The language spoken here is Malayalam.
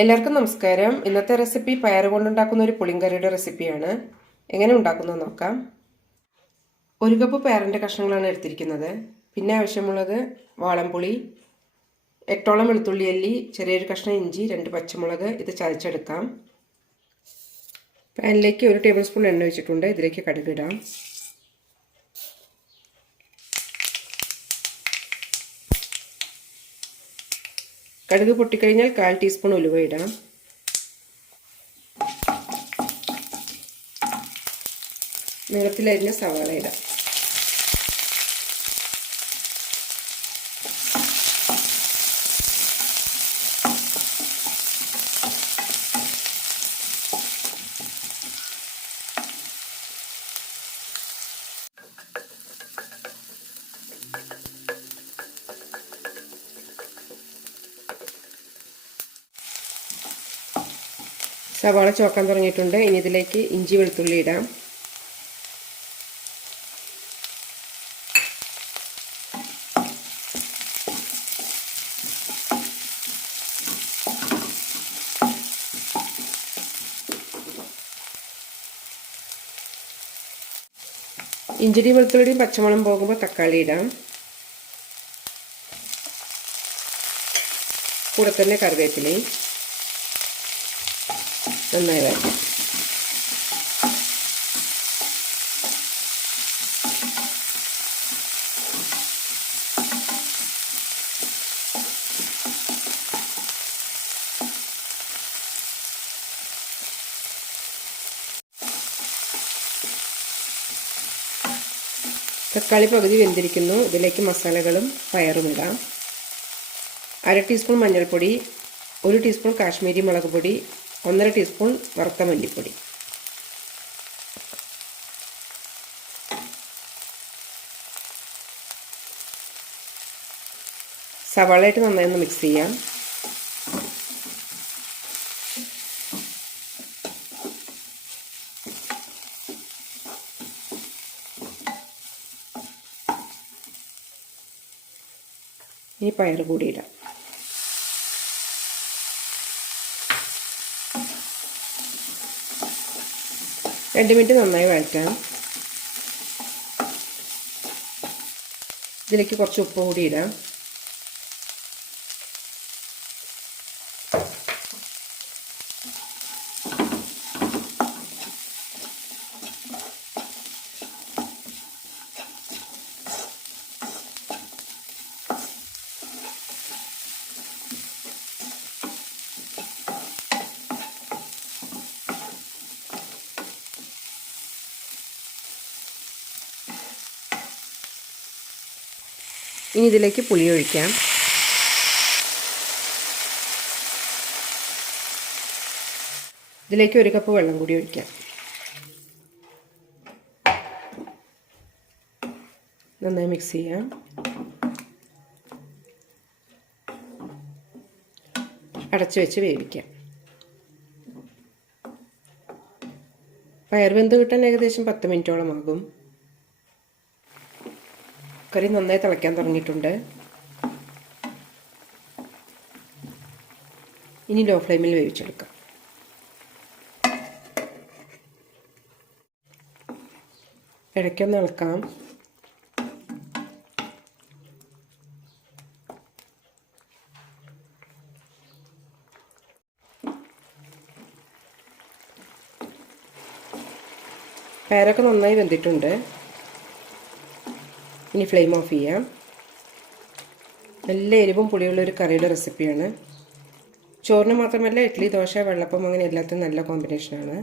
എല്ലാവർക്കും നമസ്കാരം. ഇന്നത്തെ റെസിപ്പി പയർ കൊണ്ടുണ്ടാക്കുന്ന ഒരു പുളിങ്കറിയുടെ റെസിപ്പിയാണ് എങ്ങനെ ഉണ്ടാക്കുന്നത് നോക്കാം. ഒരു കപ്പ് പയറിന്റെ കഷ്ണങ്ങളാണ് എടുത്തിരിക്കുന്നത്. പിന്നെ ആവശ്യമുള്ളത് വാളംപുളി എട്ടോളം വെളുത്തുള്ളി അല്ലി ചെറിയൊരു കഷ്ണം ഇഞ്ചി രണ്ട് പച്ചമുളക് ഇത് ചതച്ചെടുക്കാം. പാനിലേക്ക് ഒരു ടേബിൾ സ്പൂൺ എണ്ണ വെച്ചിട്ടുണ്ട് ഇതിലേക്ക് കടുകിടാം കടുക് പൊട്ടിക്കഴിഞ്ഞാൽ കാൽ ടീസ്പൂൺ ഉലുവ ഇടാം നീളത്തിലരിഞ്ഞ സവാള ഇടാം. സവാള ചോക്കാൻ തുടങ്ങിയിട്ടുണ്ട്. ഇനി ഇതിലേക്ക് ഇഞ്ചി വെളുത്തുള്ളി ഇടാം. ഇഞ്ചിടി വെളുത്തുള്ളിയും പച്ചമുളകും പോകുമ്പോൾ തക്കാളി ഇടാം. കൂടെ തന്നെ കറിവേപ്പിലയും. നന്നായി വരയ്ക്കാം തക്കാളി പകുതി വെന്തിരിക്കുന്നു. ഇതിലേക്ക് മസാലകളും പയറും ഇടാം. അര ടീസ്പൂൺ മഞ്ഞൾപ്പൊടി ഒരു ടീസ്പൂൺ കാശ്മീരി മുളക് പൊടി ഒന്നര ടീസ്പൂൺ വറുത്ത മല്ലിപ്പൊടി. സവാളയായിട്ട് നന്നായി ഒന്ന് മിക്സ് ചെയ്യാം. ഇനി പയർ കൂടി ഇടാം. രണ്ട് മിനിറ്റ് നന്നായി വഴറ്റാം. ഇതിലേക്ക് കുറച്ച് ഉപ്പ് കൂടി ഇടാം. ഇനി ഇതിലേക്ക് പുളി ഒഴിക്കാം. ഇതിലേക്ക് ഒരു കപ്പ് വെള്ളം കൂടി ഒഴിക്കാം. നന്നായി മിക്സ് ചെയ്യാം. അടച്ചു വെച്ച് വേവിക്കാം. പയർ വെന്ത് കിട്ടാൻ ഏകദേശം പത്ത് മിനിറ്റോളം ആകും. കറി നന്നായി തിളയ്ക്കാൻ തുടങ്ങിയിട്ടുണ്ട്. ഇനി ലോ ഫ്ലെയിമിൽ വേവിച്ചെടുക്കാം. ഇടയ്ക്കൊന്ന് ഇളക്കാം. പേരൊക്കെ നന്നായി വെന്തിട്ടുണ്ട്. ഇനി ഫ്ലെയിം ഓഫ് ചെയ്യാം. നല്ല എരിവും പുളിയുള്ള ഒരു കറിയുടെ റെസിപ്പിയാണ് ചോറിന് മാത്രമല്ല ഇഡ്ഡലി ദോശ വെള്ളപ്പം അങ്ങനെ എല്ലാത്തിനും നല്ല കോമ്പിനേഷനാണ്